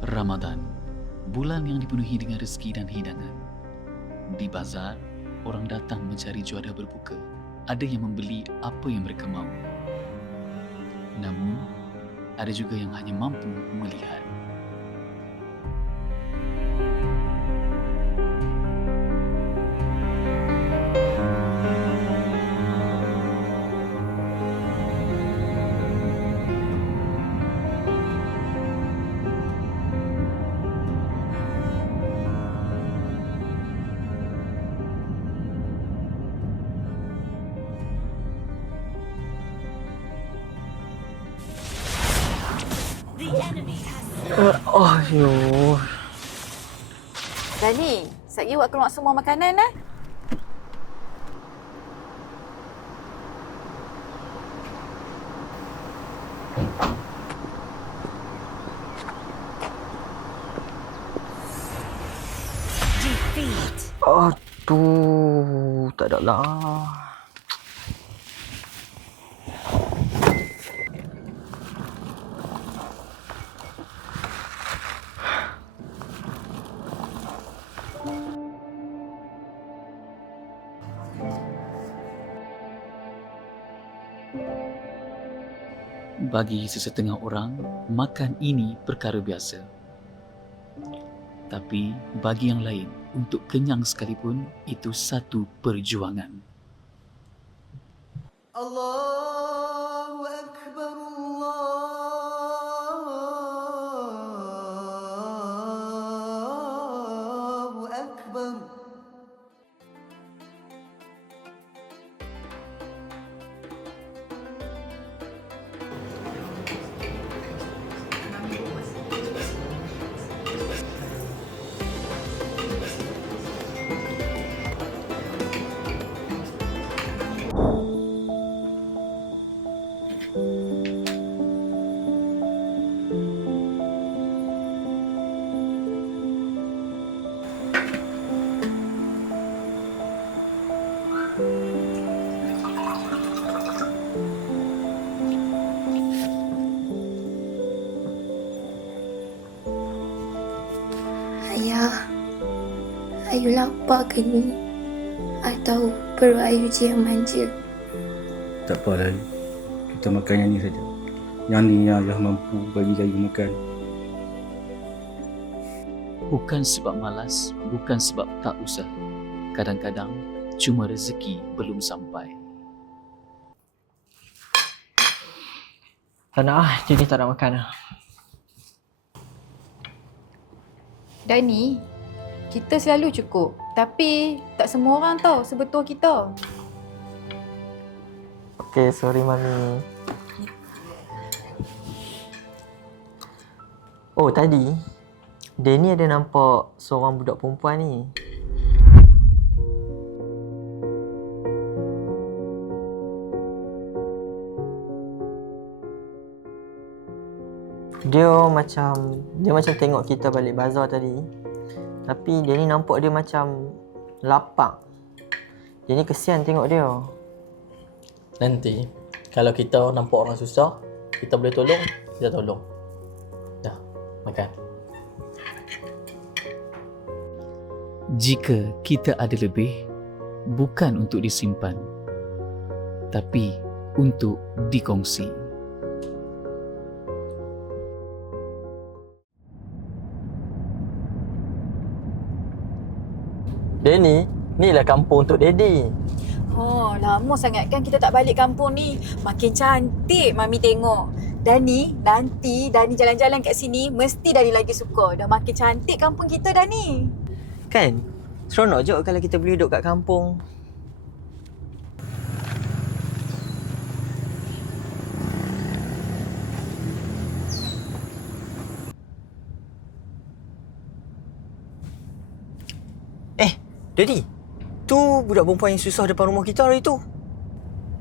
Ramadan, bulan yang dipenuhi dengan rezeki dan hidangan. Di bazar, orang datang mencari juadah berbuka. Ada yang membeli apa yang mereka mahu. Namun, ada juga yang hanya mampu melihat. Aduh. Dani, saya buat keluar semua makanan eh. Aduh, tak ada lah. Bagi sesetengah orang, makan ini perkara biasa. Tapi bagi yang lain, untuk kenyang sekalipun, itu satu perjuangan. Allahu Akbar, Allahu Akbar. Ayah, Ayu lapar ke ni? Atau perut Ayu je yang manja? Tak apa lah, kita makan yang ni saja. Yang ni yang Allah mampu bagi Ayu makan. Bukan sebab malas, bukan sebab tak usah. Kadang-kadang, cuma rezeki belum sampai. Tak nak lah, jadi tak nak makan lah. Dani, kita selalu cukup. Tapi tak semua orang tahu sebetul kita. Okay, sorry Mami. Oh, tadi Danny ada nampak seorang budak perempuan ni. Dia macam tengok kita balik bazar tadi. Tapi dia ni nampak dia macam lapang. Dia ni kesian tengok dia. Nanti kalau kita nampak orang susah, kita boleh tolong, kita tolong. Dah, makan. Jika kita ada lebih, bukan untuk disimpan, tapi untuk dikongsi. Danny, ni lah kampung untuk Daddy. Oh, lama sangat kan kita tak balik kampung ni. Makin cantik Mami tengok. Dani, nanti Dani jalan-jalan kat sini, mesti Dani lagi suka. Dah makin cantik kampung kita, Dani. Kan? Seronok je kalau kita boleh duduk kat kampung. Daddy, tu budak perempuan yang susah depan rumah kita hari tu.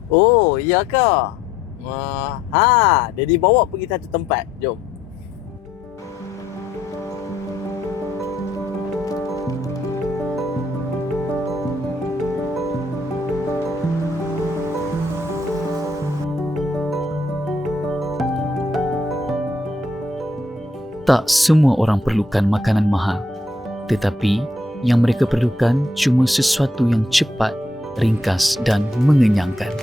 Oh, iya ke? Daddy bawa pergi satu tempat. Jom. Tak semua orang perlukan makanan mahal, tetapi yang mereka perlukan cuma sesuatu yang cepat, ringkas dan mengenyangkan.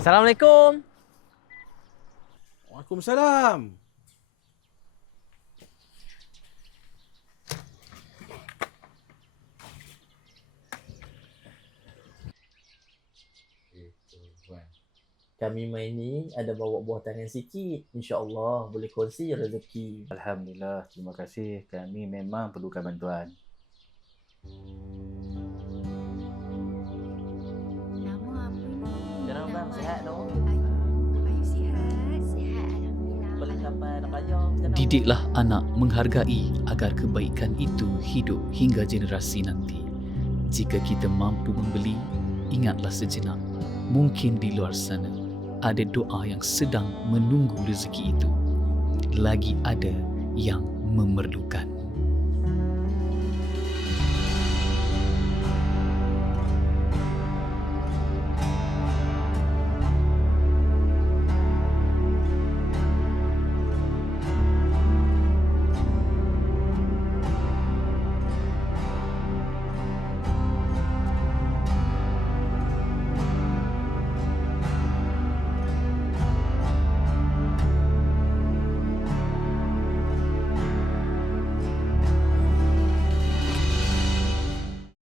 Assalamualaikum. Waalaikumsalam. Kami main ni ada bawa buah tangan sikit. InsyaAllah boleh kongsi rezeki. Alhamdulillah, terima kasih. Kami memang perlukan bantuan. Nama apa ni? Jangan bang, sihat dong. Ayu sihat? Sihat, Alhamdulillah. Boleh sampai nak ayam. Didiklah anak menghargai agar kebaikan itu hidup hingga generasi nanti. Jika kita mampu membeli, ingatlah sejenak, mungkin di luar sana ada doa yang sedang menunggu rezeki itu. Lagi ada yang memerlukan.